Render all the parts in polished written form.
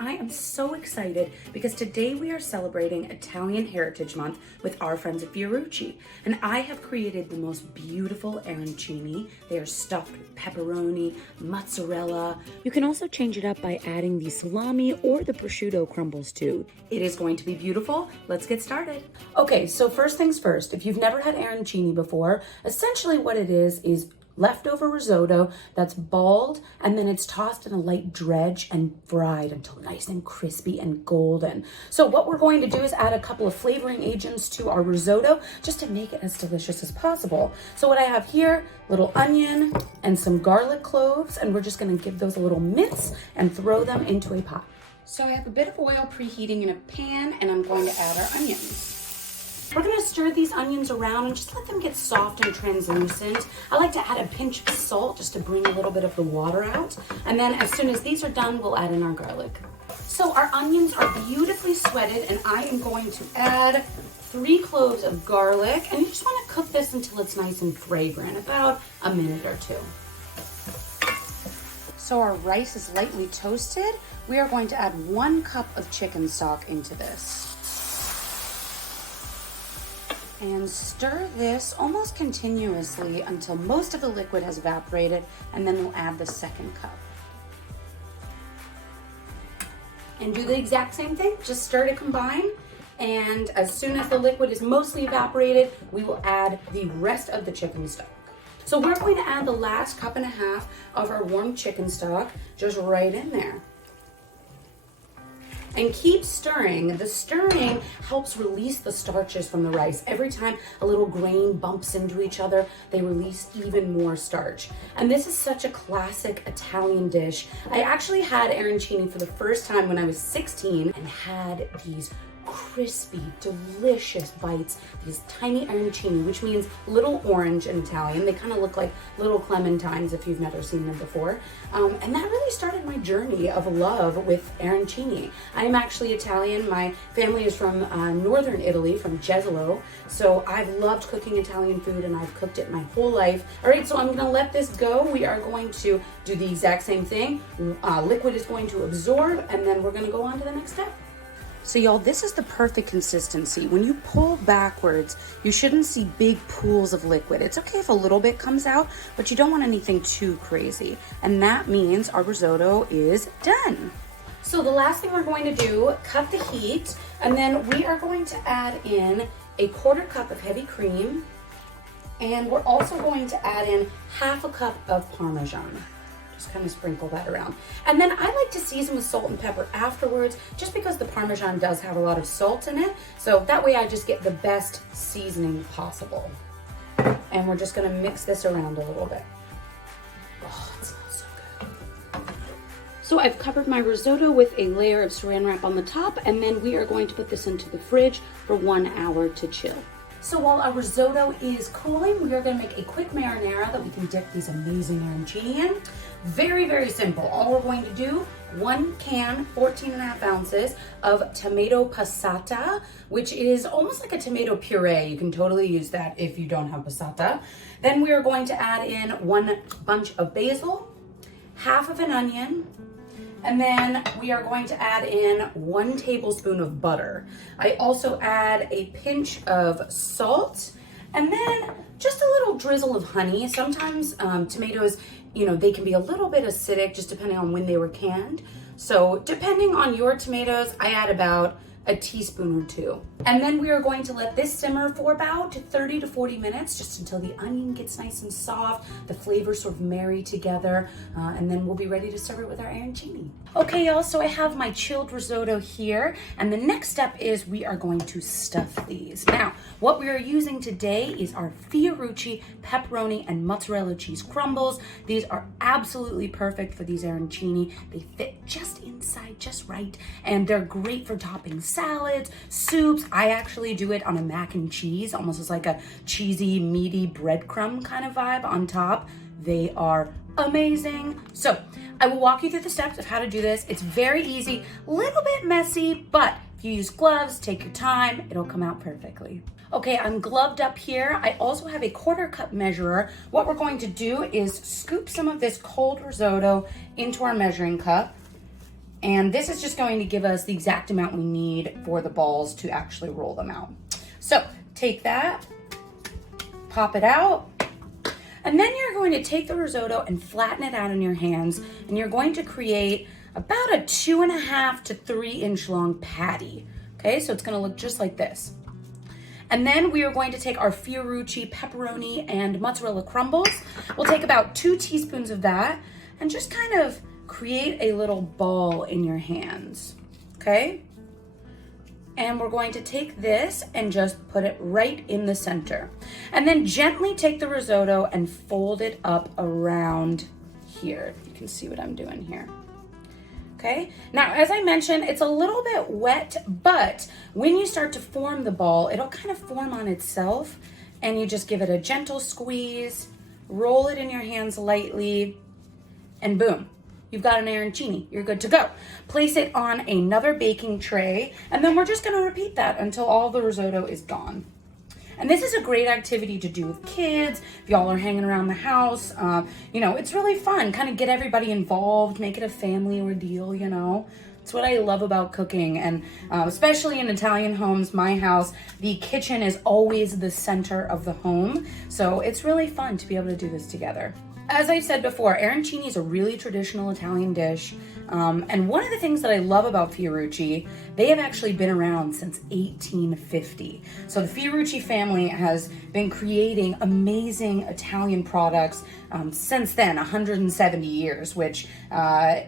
I am so excited because today we are celebrating Italian Heritage Month with our friends at Fiorucci. And I have created the most beautiful arancini. They are stuffed with pepperoni, mozzarella. You can also change it up by adding the salami or the prosciutto crumbles too. It is going to be beautiful. Let's get started. Okay, so first things first, if you've never had arancini before, essentially what it is leftover risotto that's balled, and then it's tossed in a light dredge and fried until nice and crispy and golden. So what we're going to do is add a couple of flavoring agents to our risotto just to make it as delicious as possible. So what I have here, little onion and some garlic cloves, and we're just gonna give those a little mince and throw them into a pot. So I have a bit of oil preheating in a pan, and I'm going to add our onions. We're gonna stir these onions around and just let them get soft and translucent. I like to add a pinch of salt just to bring a little bit of the water out. And then as soon as these are done, we'll add in our garlic. So our onions are beautifully sweated, and I am going to add 3 cloves of garlic. And you just wanna cook this until it's nice and fragrant, about a minute or 2. So our rice is lightly toasted. We are going to add 1 cup of chicken stock into this. And stir this almost continuously until most of the liquid has evaporated, and then we'll add the 2nd cup. And do the exact same thing, just stir to combine, and as soon as the liquid is mostly evaporated, we will add the rest of the chicken stock. So we're going to add the last 1.5 cups of our warm chicken stock just right in there. And keep stirring. The stirring helps release the starches from the rice. Every time a little grain bumps into each other, they release even more starch. And this is such a classic Italian dish. I actually had arancini for the first time when I was 16 and had these crispy, delicious bites, these tiny arancini, which means little orange in Italian. They kind of look like little clementines if you've never seen them before. And that really started my journey of love with arancini. I am actually Italian. My family is from northern Italy, from Jesolo. So I've loved cooking Italian food, and I've cooked it my whole life. All right, so I'm gonna let this go. We are going to do the exact same thing. Liquid is going to absorb, and then we're gonna go on to the next step. So y'all, this is the perfect consistency. When you pull backwards, you shouldn't see big pools of liquid. It's okay if a little bit comes out, but you don't want anything too crazy. And that means our risotto is done. So the last thing we're going to do, cut the heat, and then we are going to add in a 1/4 cup of heavy cream, and we're also going to add in 1/2 cup of Parmesan. Just kind of sprinkle that around. And then I like to season with salt and pepper afterwards, just because the Parmesan does have a lot of salt in it. So that way I just get the best seasoning possible. And we're just gonna mix this around a little bit. Oh, it smells so good. So I've covered my risotto with a layer of saran wrap on the top, and then we are going to put this into the fridge for 1 hour to chill. So while our risotto is cooling, we are gonna make a quick marinara that we can dip these amazing arancini in. Very, very simple. All we're going to do, 1 can, 14.5 ounces of tomato passata, which is almost like a tomato puree. You can totally use that if you don't have passata. Then we are going to add in 1 bunch of basil, 1/2 of an onion, and then we are going to add in 1 tablespoon of butter. I also add a pinch of salt, and then just a little drizzle of honey. Sometimes tomatoes, they can be a little bit acidic just depending on when they were canned. So depending on your tomatoes, I add about a teaspoon or 2. And then we are going to let this simmer for about 30 to 40 minutes, just until the onion gets nice and soft, the flavors sort of marry together, and then we'll be ready to serve it with our arancini. Okay, y'all, so I have my chilled risotto here, and the next step is we are going to stuff these. Now, what we are using today is our Fiorucci pepperoni and mozzarella cheese crumbles. These are absolutely perfect for these arancini. They fit just inside, just right, and they're great for topping salads, soups. I actually do it on a mac and cheese, almost as like a cheesy, meaty breadcrumb kind of vibe on top. They are amazing. So I will walk you through the steps of how to do this. It's very easy, a little bit messy, but if you use gloves, take your time, it'll come out perfectly. Okay, I'm gloved up here. I also have a 1/4 cup measurer. What we're going to do is scoop some of this cold risotto into our measuring cup. And this is just going to give us the exact amount we need for the balls to actually roll them out. So take that, pop it out, and then you're going to take the risotto and flatten it out in your hands, and you're going to create about a 2.5 to 3 inch long patty. Okay, so it's gonna look just like this. And then we are going to take our Fiorucci pepperoni and mozzarella crumbles. We'll take about 2 teaspoons of that and just kind of create a little ball in your hands, okay? And we're going to take this and just put it right in the center. And then gently take the risotto and fold it up around here. You can see what I'm doing here. Okay, now as I mentioned, it's a little bit wet, but when you start to form the ball, it'll kind of form on itself, and you just give it a gentle squeeze, roll it in your hands lightly, and boom, you've got an arancini. You're good to go. Place it on another baking tray, and then we're just gonna repeat that until all the risotto is gone. And this is a great activity to do with kids. If y'all are hanging around the house, you know, it's really fun. Kind of get everybody involved, make it a family ordeal, you know. It's what I love about cooking. And especially in Italian homes, my house, the kitchen is always the center of the home. So it's really fun to be able to do this together. As I said before, arancini is a really traditional Italian dish. And one of the things that I love about Fiorucci, they have actually been around since 1850. So the Fiorucci family has been creating amazing Italian products since then, 170 years, which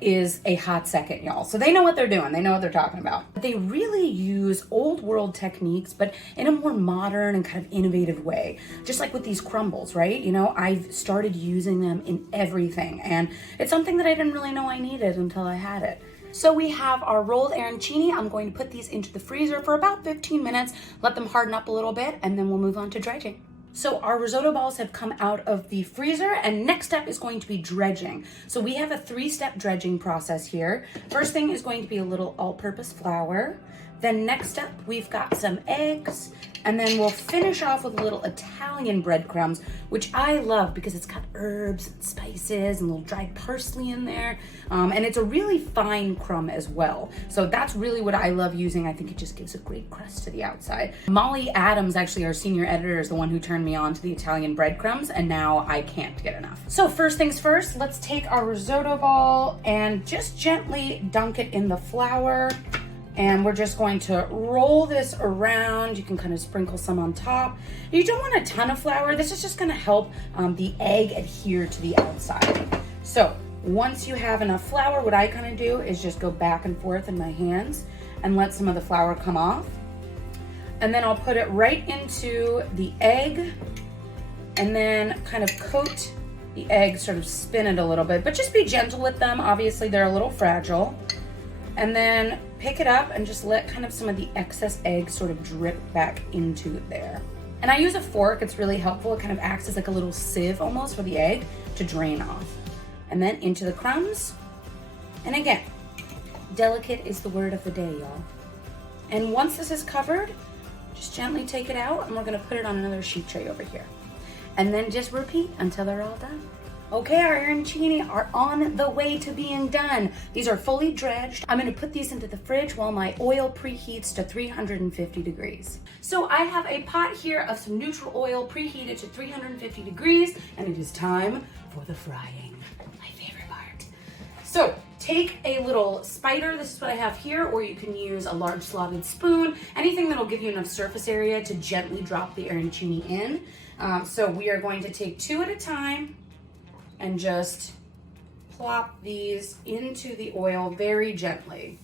is a hot second, y'all. So they know what they're doing. They know what they're talking about. They really use old world techniques, but in a more modern and kind of innovative way. Just like with these crumbles, right? You know, I've started using them in everything, and it's something that I didn't really know I needed until I had it. So we have our rolled arancini. I'm going to put these into the freezer for about 15 minutes, let them harden up a little bit, and then we'll move on to dredging. So our risotto balls have come out of the freezer, and next step is going to be dredging. So we have a 3-step dredging process here. First thing is going to be a little all-purpose flour. Then next up, we've got some eggs, and then we'll finish off with a little Italian breadcrumbs, which I love because it's got herbs and spices and a little dried parsley in there. And it's a really fine crumb as well. So that's really what I love using. I think it just gives a great crust to the outside. Molly Adams, actually our senior editor, is the one who turned me on to the Italian breadcrumbs, and now I can't get enough. So first things first, let's take our risotto ball and just gently dunk it in the flour. And we're just going to roll this around. You can kind of sprinkle some on top. You don't want a ton of flour. This is just gonna help the egg adhere to the outside. So once you have enough flour, what I kind of do is just go back and forth in my hands and let some of the flour come off. And then I'll put it right into the egg and then kind of coat the egg, sort of spin it a little bit, but just be gentle with them. Obviously they're a little fragile. And then pick it up and just let kind of some of the excess egg sort of drip back into there. And I use a fork, it's really helpful. It kind of acts as like a little sieve almost for the egg to drain off. And then into the crumbs. And again, delicate is the word of the day, y'all. And once this is covered, just gently take it out and we're gonna put it on another sheet tray over here. And then just repeat until they're all done. Okay, our arancini are on the way to being done. These are fully dredged. I'm gonna put these into the fridge while my oil preheats to 350 degrees. So I have a pot here of some neutral oil preheated to 350 degrees, and it is time for the frying, my favorite part. So take a little spider, this is what I have here, or you can use a large slotted spoon, anything that'll give you enough surface area to gently drop the arancini in. So we are going to take 2 at a time, and just plop these into the oil very gently.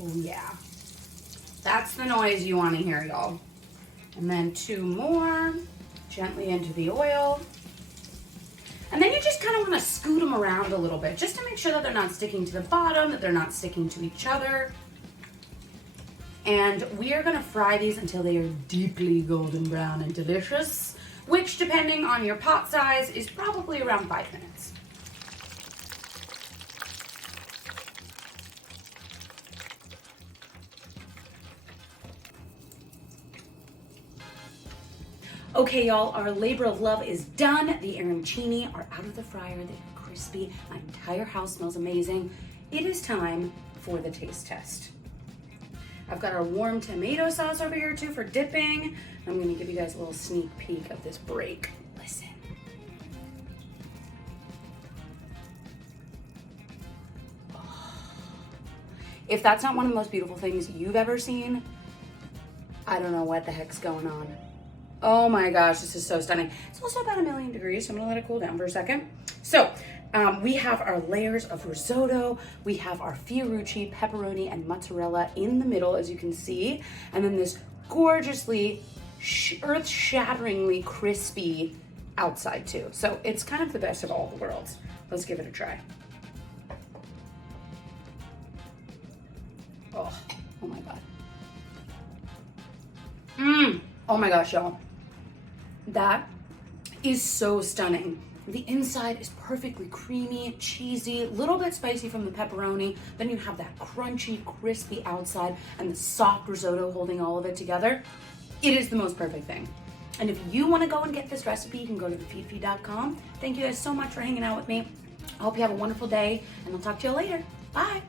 Oh yeah, that's the noise you want to hear, y'all. And then 2 more, gently into the oil. And then you just kind of want to scoot them around a little bit, just to make sure that they're not sticking to the bottom, that they're not sticking to each other. And we are gonna fry these until they are deeply golden brown and delicious, which, depending on your pot size, is probably around 5 minutes. Okay, y'all, our labor of love is done. The arancini are out of the fryer. They're crispy. My entire house smells amazing. It is time for the taste test. I've got our warm tomato sauce over here too for dipping. I'm gonna give you guys a little sneak peek of this break. Listen. If that's not one of the most beautiful things you've ever seen, I don't know what the heck's going on. Oh my gosh, this is so stunning. It's also about 1,000,000 degrees, so I'm gonna let it cool down for a second. So, we have our layers of risotto. We have our Fiorucci, pepperoni, and mozzarella in the middle, as you can see. And then this gorgeously, earth-shatteringly crispy outside too. So it's kind of the best of all the worlds. Let's give it a try. Oh my God. Oh my gosh, y'all. That is so stunning. The inside is perfectly creamy, cheesy, a little bit spicy from the pepperoni. Then you have that crunchy, crispy outside and the soft risotto holding all of it together. It is the most perfect thing. And if you want to go and get this recipe, you can go to thefeedfeed.com. Thank you guys so much for hanging out with me. I hope you have a wonderful day, and I'll talk to you later. Bye.